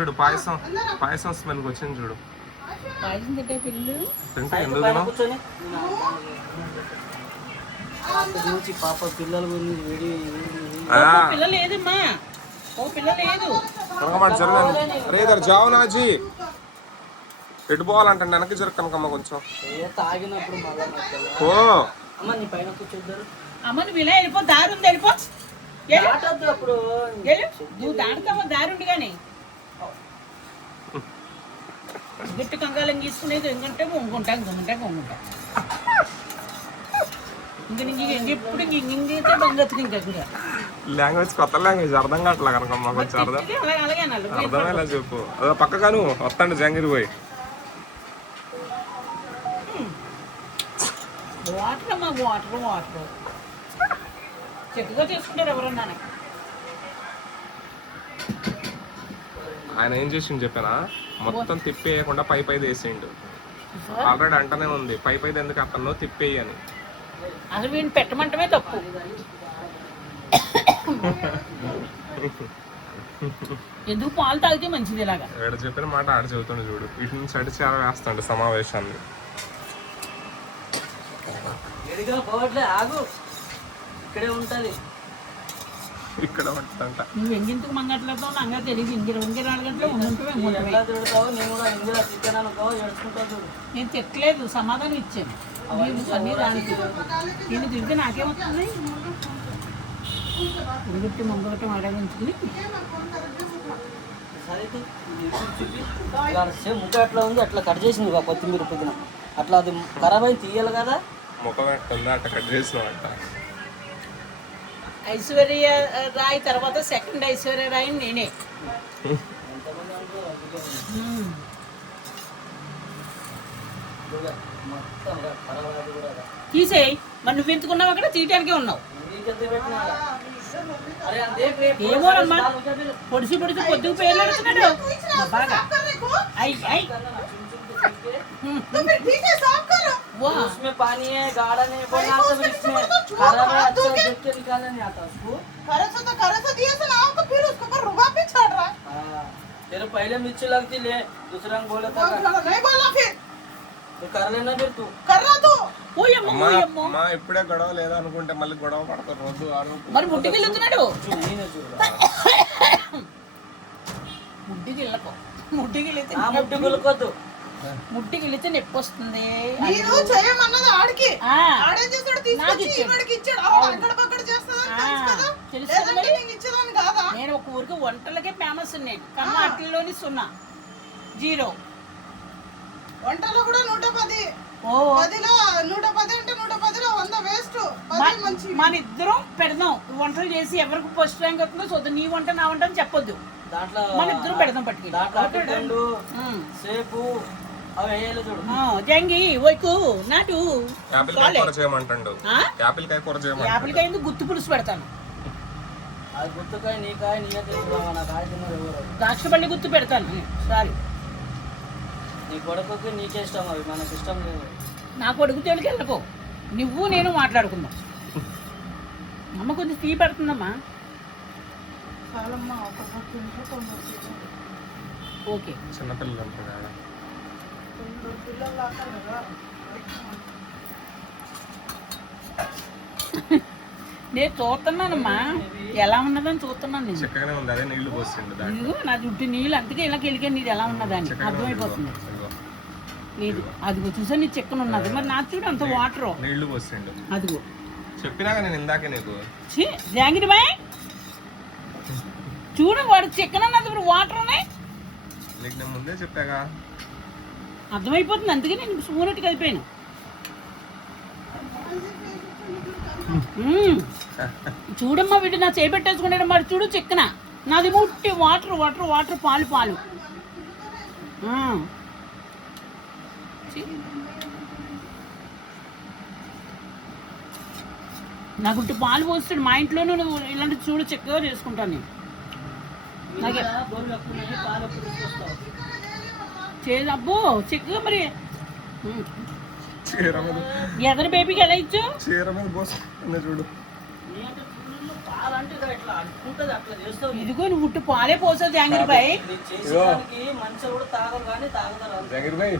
చూడు పాయసం పాయసం స్మెల్ వచ్చింది చూడు. పాయసం తింటే పిల్లలు తింటే ఎందుకు తినవు? కూర్చొని పాప పిల్లల గురించి పిల్ల లేదమ్మా, ఓ పిల్ల లేదు. అరే ఇద్దరు జావునా జీ ఎటు పోవాలంటే వెనక్కి జరుగు కనకమ్మ కొంచెం తాగినప్పుడు ఓ అమ్మ నీ పైన కూర్చోద్దారు. అమ్మ నువ్వు ఇలా వెళ్ళిపో, దారి ఉంది వెళ్ళిపో. అప్పుడు నువ్వు దాడుతావా దారి ఉంది కానీ గిట్టు కంగాలం తీసుకునేది ఎందుకంటే వంగుంటా వంగుంటా ఇంక నీకు ఎప్పుడు ఇంకైతే బంగతుకు ఇంకా లాంగ్వేజ్ కొత్త లాంగ్వేజ్ అర్థం కావట్లే కనకమ్మ కొంచెం అలాగే అర్థమేలా చెప్పు. అదో పక్కగాను వస్తాండి జంగిరి పోయి. వాటర్ అమ్మా వాటర్ వాటర్ చక్కగా చేసుకుంటారు ఎవరన్నా. ఆయన ఏం చేసిండు చెప్పానా, మొత్తం తిప్పేయకుండా పై పైది వేసేయండు. ఆల్రెడీ అంటనే ఉంది పై పైది ఎందుకు అతను తిప్పేయి అని. అసలు వీడిని పెట్టమంటమే తప్పు. ఎందుకు పాలు తాగితే మంచిది. ఇలాగా ఏడ చెప్పిన మాట ఆడ చెబుతుండే చూడు. ఇటు నుంచి అటు చాలా వేస్తాడు సమావేశాన్ని. ఇక్కడే ఉంటది ఇక్కడ పట్టంట. నువ్వు ఎంగింతకు మంగట్లతో నాకు తెలియదు. ఇంగిర 4 గంటలు నేను తిట్టలేదు, సమాధానం ఇచ్చాను. అన్నీ దానికి నేను తింటే నాకేమవుతుంది. ఉడిగొట్టి మంగొట్టి ఆడగించుకుని ముక్క అట్లా ఉంది, అట్లా కట్ చేసింది కొత్తిమీర పుదీనా. అట్లా అది ఖరాబ్ అయి తీయాలి కదా. ముఖం ఎట్టుందా అట్లా కట్ చేసినావంట. ఐశ్వర్య రాయ్ తర్వాత సెకండ్ ఐశ్వర్య రాయ్ నేనే. తీసేయి మరి. నువ్వు ఎంచుకున్నావు అక్కడ తీయటానికే ఉన్నావు. ఏమోనమ్మా పొడిసి పొద్దుకు పేర్లు అడుగుతున్నాడు బాగా. उसमें पानी है, गाढ़ा नहीं बोलना तो इसमें खराब है, अच्छा देख के निकालना नहीं आता उसको। करे दिया से नाम तो फिर उसके ऊपर रुबाब भी चढ़ रहा है। तेरे पहले मिर्ची लगती ले, दूसरा को बोला था नहीं बोला फिर तो कर लेना फिर तू करना तू। అమ్మా ఇప్పుడే గొడవ లేదా అనుకుంటే మళ్ళీ గొడవ పడతారు. వద్దు మరి ముట్టికి వెళ్తున్నాడు. ముట్టికి వెళ్ళకో. ముట్టికి వెళ్తే ముట్టికి వెళ్ళకొద్దు. ముట్టికి వెళితే నొప్పి వస్తుంది. నేను చేయమన్నది ఆడికి, ఆడే చేస్తాడు తీసుకొచ్చి ఈవిడికి ఇచ్చాడు. అక్కడ పక్కడ చేస్తాడని తెలుసు కదా. నేను ఇచ్చేదాన్ని కాదా. నేను ఒక ఊరికి వంటలకే ఫేమస్. నేను కన్నా అట్లలోని 0 వంటలో కూడా 110. 10లో 110 అంటే 110లో 100 వేస్ట్. 10 మంచి. మన ఇద్దరం పెడదాం వంటలు చేసి ఎవరికి ఫస్ట్ ర్యాంక్ వస్తుందో చూద్దాం. నీ వంట నా వంట అని చెప్పొద్దు. దాంట్లో మన ఇద్దరం పెడదాం పట్టుకి. సేపు జంగి వైకు నాటు యాపిల్కాయ ఎందుకు గుత్తి పులుసు పెడతాను. ద్రాక్షపల్లి గుత్తి పెడతాను. సారీ నీ కొడుకుకి నీకే ఇష్టం, అవి మనకి ఇష్టం లేదు. నా కొడుకు తేలికి వెళ్ళకో. నువ్వు నేను మాట్లాడుకుందాం. అమ్మ కొంచెం తీ పెడుతుందమ్మా. ఓకే చిన్నపిల్లలు నేను చూస్తున్నానమ్మా ఎలా ఉన్నదని చూస్తున్నాను. నేను చక్కగానే ఉంది. అదే నీళ్లు పోసిండు నా జుట్టు నీళ్ళు అందుకే ఇలా కెలిగా నీది ఎలా ఉన్నదని అర్థమైపోతుంది. లేదు అదిగో చూసా నీ చిక్కన ఉన్నది. మరి నాకు చూడు అంత వాటర్ నీళ్లు పోసిండు. అదిగో చెప్పినాక నేను ఇందాకే నీకు జాంగిరి బాయ్ చూడు వాడు చిక్కన అన్నది. ఇప్పుడు వాటర్ ఉన్నాయి నీకు నేను ముందే చెప్పాగా. అర్థమైపోతుంది అందుకే నేను స్పూనెట్కి అయిపోయాను. చూడమ్మా వీడు నా చేపెట్టేసుకున్నాడు. మరి చూడు చిక్కన నాది ముట్టి వాటర్ వాటర్ వాటర్ పాలు పాలు. నాకు ఇంటి పాలు పోస్తాడు మా ఇంట్లోనూ. నువ్వు ఇలాంటి చూడు చక్కగా చేసుకుంటాను నేను. అబ్బో చక్కగా మరి ఎదరు బేబీకి ఎలా ఇచ్చు చీర మీద పోసుకున్నా చూడు. పాలంటే ఇక ఇట్లా అనుకుంటది అట్లా చేస్తావు ఇదిగో నువ్వు ఉట్టు పాలే పోసావు జాంగిరి బాయ్. ఇది చేసేదానికి మంచిగా కూడా తాగరు కానీ తాగుతారు అంతే. జాంగీర్ భాయ్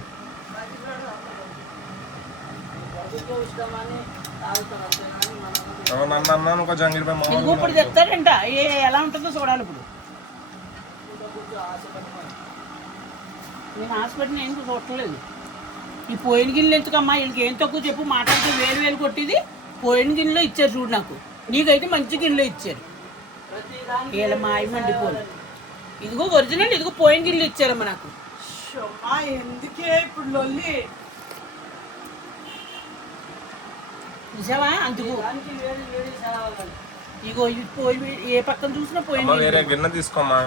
కొడుకుతో ఇష్టమని తాగుతారు అంతే కానీ మనం నన్ను అన్నాను ఒక జాంగీర్ భాయ్ ఇదిగో మామూలు ఇప్పుడు చెప్తాడంట ఎలా ఉంటుందో చూడాలి ఇప్పుడు. నేను హాస్పిటల్ ఏం చూడట్లేదు. ఈ పోయిన గిన్నెలు ఎందుకమ్మా, వీళ్ళకి ఏం తక్కువ చెప్పు, మాట్లాడితే వేలు వేలు కొట్టిది పోయిన గిన్నెలో ఇచ్చారు చూడు నాకు. నీకైతే మంచి గిన్నెలో ఇచ్చారు. వీళ్ళ మాయ మండిపోను. ఇదిగో ఒరిజినల్, ఇదిగో పోయిన గిన్నెలు ఇచ్చారమ్మా నాకు. అమ్మా ఎందుకే ఇప్పుడు లొల్లి? చూసావా అందుకు. దానికి వేడి వేడి సేవాలండి. ఇగో ఇది పోయి ఏ పక్కన చూసినా పోయిన అమ్మ గిన్నె. వేరే గిన్నె తీసుకోమ్మా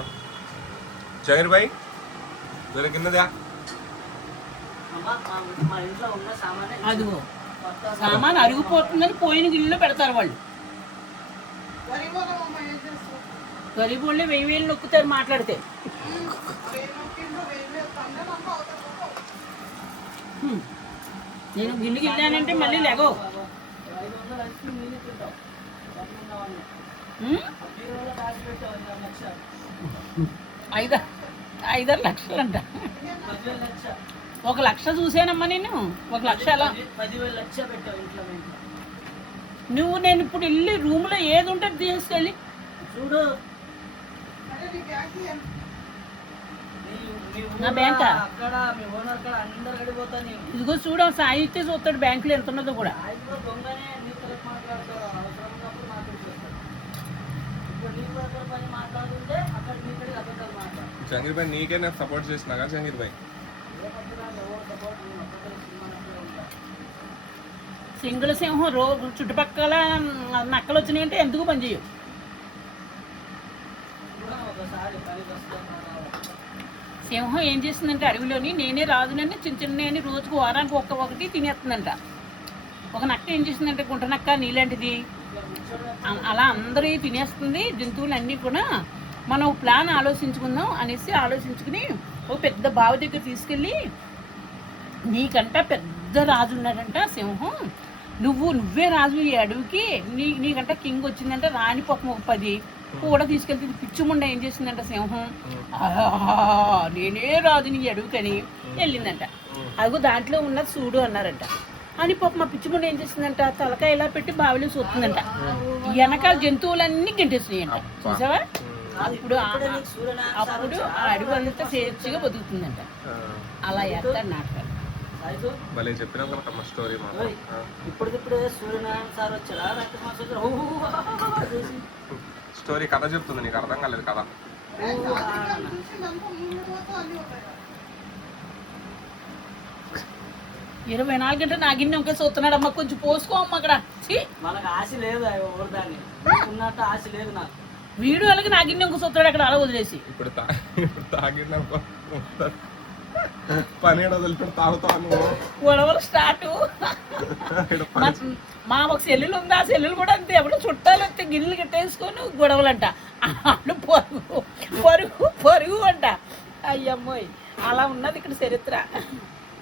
జాంగీర్ భాయ్, వేరే గిన్నెదా. మా ఇంట్లో ఉన్న సామానే అదిగో సామాన్ అరిగిపోతుందని పోయిన గిన్నెలో పెడతారు వాళ్ళు. గరీబోళ్ళం అమ్మ ఏం చేస్తావు? గరీబ్ వాళ్ళే 1000 నొక్కుతారు మాట్లాడితే. నేను గిన్నెకి వెళ్ళానంటే మళ్ళీ లెగో. 500 లక్షలు మిగిలి తింటావు. హ్మ్? బీరువాలో దాచి పెట్టావు 2 లక్షలు. 5-6 లక్షలంట. 10,000 లక్ష. 1 లక్ష చూసానమ్మా నేను. 1 లక్ష అలా 10,000 లక్ష పెట్టావు ఇంట్లో మీ ఇంట్లో. నువ్వు నేను ఇప్పుడు వెళ్ళి రూమ్లో ఏది ఉంటే తీసుకెళ్ళి చూడు అంటే నీ బ్యాంక్ ఎంత? మీ నా ఊళ్ళో బ్యాంకా? అక్కడ మీ ఓనర్ కాడ అందరు గడిపోతా నీవు. ఇదిగో చూడు సాహిత్య చూస్తాడు బ్యాంకులో ఎంత ఉన్నదో కూడా. ఆయన దొంగనే నీతో మాట్లాడతాడు. అవసరం ఉన్నప్పుడు మాట్లాడుతాడు. ఇప్పుడు నీకు దగ్గర పని మాట్లాడుతుంటే అక్కడ నీకడికి అబద్ధాలు మాట్లాడు. జాంగీర్ భాయ్ నీకే నేను సపోర్ట్ చేసినాగా జాంగీర్ భాయ్. సింగిల్ సింహం చుట్టుపక్కల నక్కలు వచ్చినాయంటే ఎందుకు పని చేయవు. ఒకసారి పని వస్తే సింహం ఏం చేస్తుందంటే అడవిలోని నేనే రాజునని చిన్న చిన్న అని రోజుకు వారానికి ఒకటి తినేస్తుందంట. ఒక నక్క ఏం చేస్తుందంటే గుంట నక్క నీలాంటిది అలా అందరూ తినేస్తుంది. జంతువులన్నీ కూడా మనం ప్లాన్ ఆలోచించుకుందాం అనేసి ఆలోచించుకుని ఒక పెద్ద బావి దగ్గర తీసుకెళ్ళి నీకంట పెద్ద రాజు ఉన్నాడంట సింహం, నువ్వే రాజు ఈ అడవికి, నీకంట కింగ్ వచ్చిందంట, రాణి పక్కన ఒక 10 కూడా తీసుకెళ్తుంది. పిచ్చిముండ ఏం చేసిందంట సింహం, నేనే రాజు నీ అడవికని వెళ్ళిందంట. అదిగో దాంట్లో ఉన్నది చూడు అన్నారంట. అని పాప మా పిచ్చిముండ ఏం చేసిందంట, తలకాయ ఇలా పెట్టి బావిలో చూస్తుందంట. వెనకాల జంతువులన్నీ గెంటేస్తున్నాయంట. చూసావా? అప్పుడు అప్పుడు ఆ అడవి అంతా స్వేచ్ఛగా బతుకుతుందంట. అలా చేస్తాడు నాటకాలు. భలే చెప్పినావు కనుక స్టోరీ మాత్రం. ఇప్పటికిప్పుడే సూర్యనారాయణ సార్ వచ్చారా స్టోరీ కథ చెప్తుంది, నీకు అర్థం కాలేదు కథ. చూసిందంతా మూడు పోతా అన్ని ఉంటాయి. 24 గంటలు నా గిన్నె ఒకే చూస్తున్నాడు. అమ్మ కొంచెం పోసుకో అమ్మ అక్కడ. మనకు ఆశ లేదు ఓడదాన్ని ఉన్నట్టు ఆశ లేదు నాకు. వీడు అలాగే నా గిన్నె ఒక్క చూస్తాడు అక్కడ అలా వదిలేసి. ఇప్పుడు తాగిన పని వదిలిపెట్టి తాగుతాను. గొడవలు స్టార్ట్. మా ఒక సెల్లులు ఉంది, ఆ సెల్లులు కూడా అంతే. ఎప్పుడు చుట్టాలు వస్తే గిన్నెలు కట్టేసుకొని గొడవలంట. వాళ్ళు పరుగు పరుగు పరుగు అంట. అయ్యమ్మోయ్ అలా ఉన్నది ఇక్కడ చరిత్ర.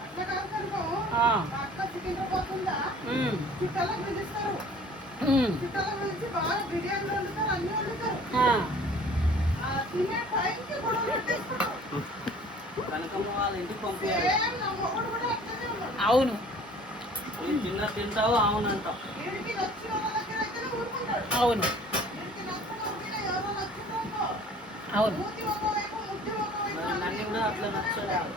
అట్లా కాదు కనుక ఆ. అక్క సికింద్రాబాద్తుందా ఉమ్, చుట్టాలకు పిలుస్తారు. ఉమ్, చుట్టాలకు పిలిచి బాగా బిర్యానీ వండుతారు, అన్ని వండుతారు. ఆ. ఆ తినే టైంకి గొడవ పెట్టేసుకుంటారు. కనకమ్మ వాళ్ళ ఇంటికి పంపించాలి. సేమ్ నా మొగుడు కూడా అట్లనే ఉన్నాడు. అవును తింటావు అవునంటావు. వీడికి నచ్చిన వాళ్ళ దగ్గర అయితేనే ఊరుకుంటాడు. అవును వీడికి నచ్చిన ఉంటేనే ఎవరో నచ్చిందో అవును మూతి ఒకవైపు ముద్దు ఒకవైపు నన్ను కూడా అట్లా నచ్చలేదు.